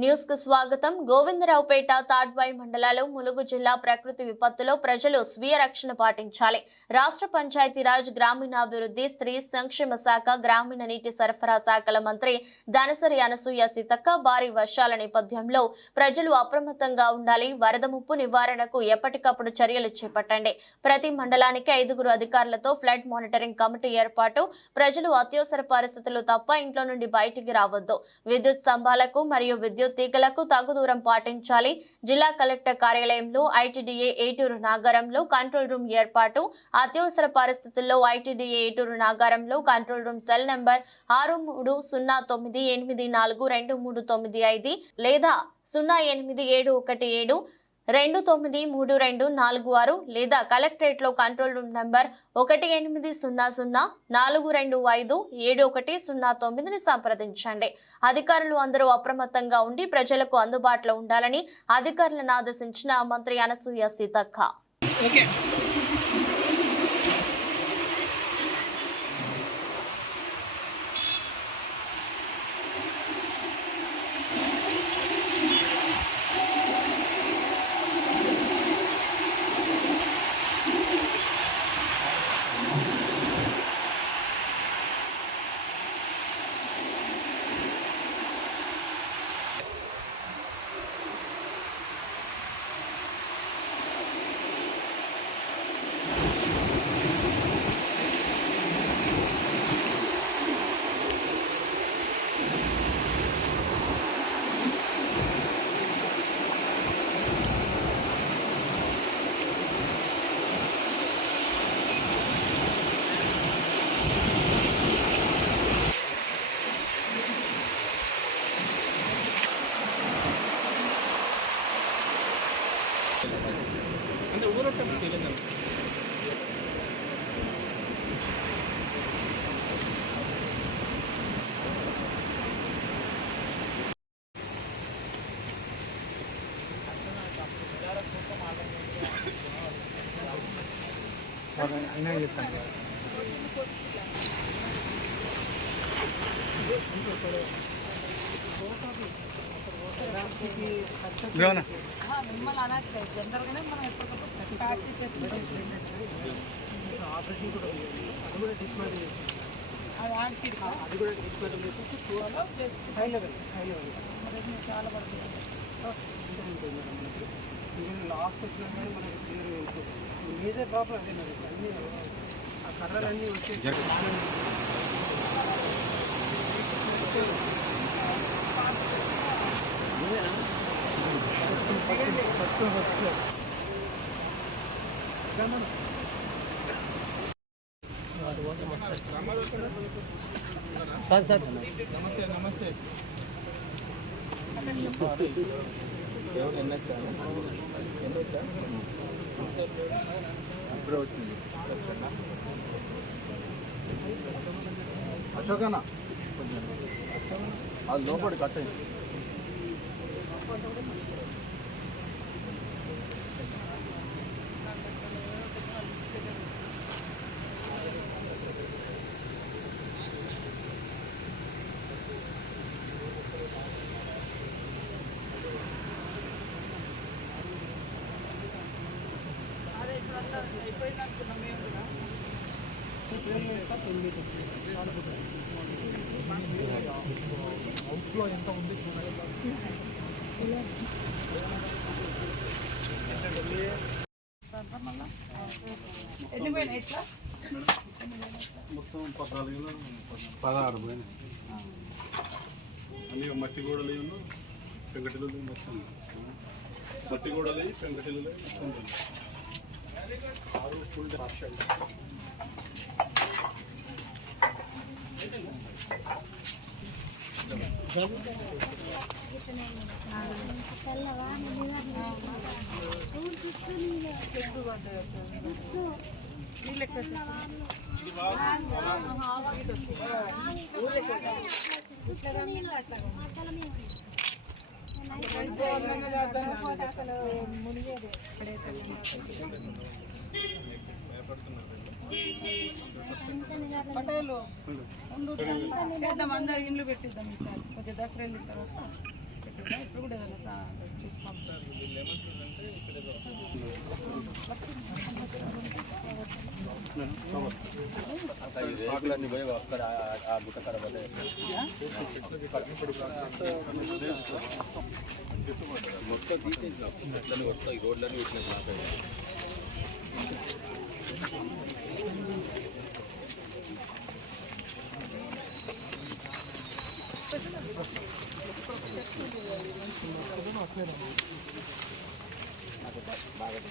న్యూస్కు స్వాగతం. గోవిందరావుపేట తాడ్వాయి మండలాలు ములుగు జిల్లా ప్రకృతి విపత్తులో ప్రజలు స్వీయ రక్షణ పాటించాలి. రాష్ట్ర పంచాయతీరాజ్ గ్రామీణాభివృద్ధి స్త్రీ సంక్షేమ శాఖ గ్రామీణ నీటి సరఫరా శాఖల మంత్రి దనసరి అనసూయ సీతక్క భారీ వర్షాల నేపథ్యంలో ప్రజలు అప్రమత్తంగా ఉండాలి. వరద ముప్పు నివారణకు ఎప్పటికప్పుడు చర్యలు చేపట్టండి. ప్రతి మండలానికి ఐదుగురు అధికారులతో ఫ్లడ్ మానిటరింగ్ కమిటీ ఏర్పాటు. ప్రజలు అత్యవసర పరిస్థితులు తప్ప ఇంట్లో నుండి బయటికి రావద్దు. విద్యుత్ స్తంభాలకు మరియు విద్యుత్ తీగలకు తగు దూరం పాటించాలి. జిల్లా కలెక్టర్ కార్యాలయంలో ఐటీడీఏ ఏటూరు నాగారంలో కంట్రోల్ రూమ్ ఏర్పాటు. అత్యవసర పరిస్థితుల్లో ఐటీడీఏ ఏటూరు నాగారంలో కంట్రోల్ రూమ్ సెల్ నెంబర్ ఆరు మూడు సున్నా తొమ్మిది ఎనిమిది నాలుగు రెండు మూడు తొమ్మిది ఐదు లేదా సున్నా ఎనిమిది ఏడు ఒకటి ఏడు రెండు తొమ్మిది మూడు రెండు నాలుగు ఆరు లేదా కలెక్టరేట్లో కంట్రోల్ రూమ్ నంబర్ ఒకటి ఎనిమిది సున్నా సున్నా నాలుగు రెండు ఐదు ఏడు ఒకటి సున్నా తొమ్మిదిని సంప్రదించండి. అధికారులు అందరూ అప్రమత్తంగా ఉండి ప్రజలకు అందుబాటులో ఉండాలని అధికారులను ఆదేశించిన మంత్రి అనసూయ సీతక్క. ఓకే అంటే ఊరొట్టం తెలియదు మిమ్మల్ని అనట్లేదు జనరల్గానే మనం ఎప్పటికప్పుడు ప్రాక్టీస్ చేసుకుంటాం అది యాక్టివ్ అది కూడా డిస్మెంటల్ చేసేసి చేసి high level high level revenue చాలా పడుతుంది ఉంటుంది మేడం మనకి ఇందులో లాక్స్ వచ్చినా కానీ మనకి క్లియర్గా ఉంటుంది మేజర్ ప్రాబ్లం అదే మరి అన్నీ ఆ కర్రలన్నీ వచ్చేసి సార్ సార్. నమస్తే నమస్తే అశోకన్న అది లోపలి కట్టండి ఎన్ని పోయినాయి ఇట్లా? మొత్తం పద్నాలుగు పదహారు పోయినాయి. అన్ని మట్టి గోడలు ఇవ్వను పెంకటిలు మొత్తం మట్టి గోడలు పెంకటిలు మొత్తం ఆరు ఫుల్ చెట్టు ఎక్కువ భయపడుతున్నారు పటేలు చేద్దాం అందరు ఇండ్లు పెట్టిద్దాం ఈసారి. కొద్దిగా దసరా వెళ్ళిన తర్వాత ఇప్పుడు కూడా ఏదైనా సా చూసి పంపుతారు. రేకులన్నీ పోయి అక్కడ ఆ- గుట్ట కడ మొత్తం తీసేసినాం చెట్లని మొత్తం ఈ రోడ్లన్నీ వచ్చినాయి బాగా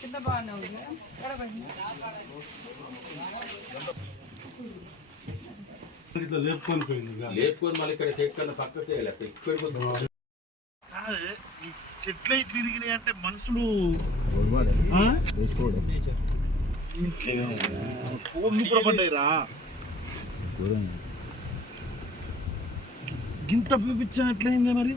కింద బాగానే ఉంది ఎక్కడ పోయింది ఇట్లా లేపుకొని పోయింది. లేపుకొని మళ్ళీ ఇక్కడ చెట్టు పక్కకి చెట్లు ఇట్లా తిరిగినాయి అంటే మనుషులు ఆ? కోళ్ళు కూడా పడ్డాయి రా గింత పిచ్చా ఎట్లయింది మరి?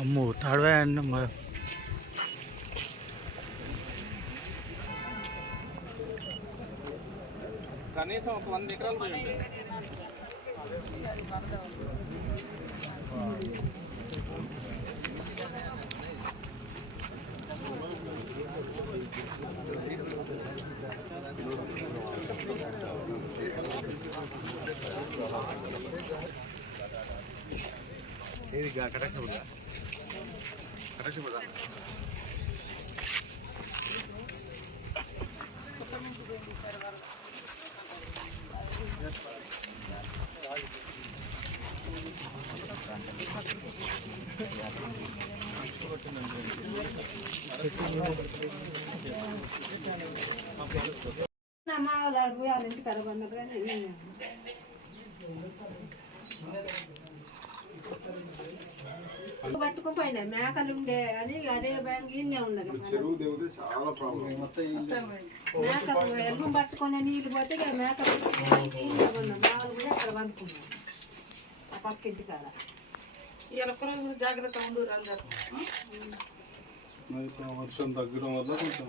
అమ్మో తాడవే మా కనీసం ఒక వంద ఎకరాలు పోయి ఉంటాయి. పట్టుకుపోయినా మేకలు ఉండే అని అదే బ్యాంక్ ఇన్నే ఉన్నది. చెరువు దేవుదే చాలా ప్రాబ్లం. మేకలు ఎల్లు పట్టుకొని నీళ్ళు పోతే మేకలు ఇన్నే ఉన్నాం మామూలు కూడా అక్కడ పండుకున్నాం ఆ పక్కింటి కాడ. జాగ్రత్త ఉండు అందరు ఇప్పుడు వర్షం తగ్గడం వల్ల కొంచెం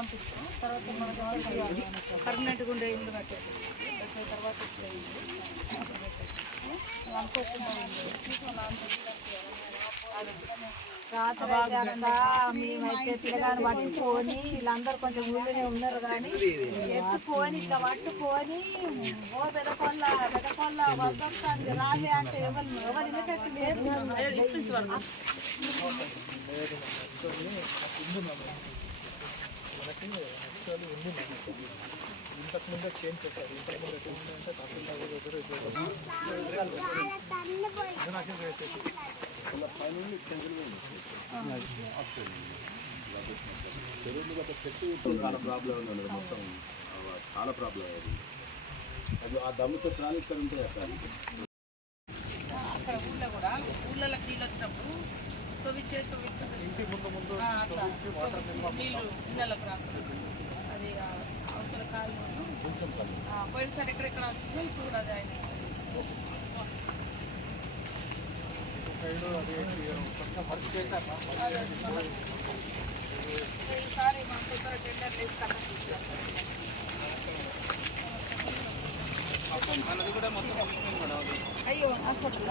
పంపిస్తాం తర్వాత మనకి పర్మనెంట్గా ఉండే ఇల్లు కట్టేది తర్వాత వచ్చే ఇల్లు అనుకోకుండా రాత్రి మేమైతే పిల్లగాని పట్టుకొని వీళ్ళందరూ కొంచెం ఊళ్ళోనే ఉన్నారు కానీ ఎత్తుకొని ఇట్లా పట్టుకొని ఓ పెద్ద కొల్ల పెద్ద కొల్ల వస్తాను రాలే అంటే ఎవరు ఎవరు ఇన్నట్టు లేరు చాలా ప్రాబ్లం ఉంది మొత్తం చాలా ప్రాబ్లం అయ్యింది అది ఆ దమ్ముతో ప్రాణి ఇక్కడ ఉంటాయి అక్కడ అక్కడ ఊళ్ళో కూడా ఊళ్ళలో నీళ్ళు వచ్చినప్పుడు తొవి చేసి ఇంటి ముందు ముందు నీళ్ళు ఇళ్ళకి రాకుండా అది ఆ అవతల కాలు పోయినసారి ఎక్కడెక్కడ వచ్చిందో ఇప్పుడు కూడా అది ఆయన ఈసారి మా తొందర టెండర్ వేసి కండక్ట్ చేశారు మనది కూడా మొత్తం అయ్యో హాస్పిటల్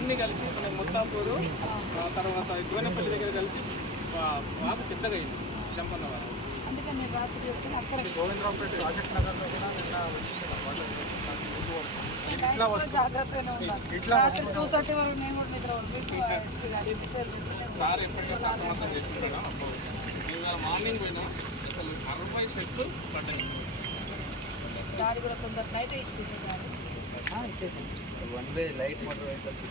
ఇవన్నీ కలిసి మన ముత్తాపూరు ఆ తర్వాత గోనెపల్లి దగ్గర కలిసి వాపు పెద్దగా అయింది జంపన్న వారు గోవిందరావుపేట ప్రాజెక్ట్ నగర్లో కూడా నిన్న వచ్చింది రాత్రి టూ థర్టీ వరకు నేను కూడా నిద్ర మార్నింగ్ పోయినా. అసలు అరవై సెట్లు పడ్డాయి. గాడి కూడా తొందర నైట్ ఇచ్చింది one way light motor vehicles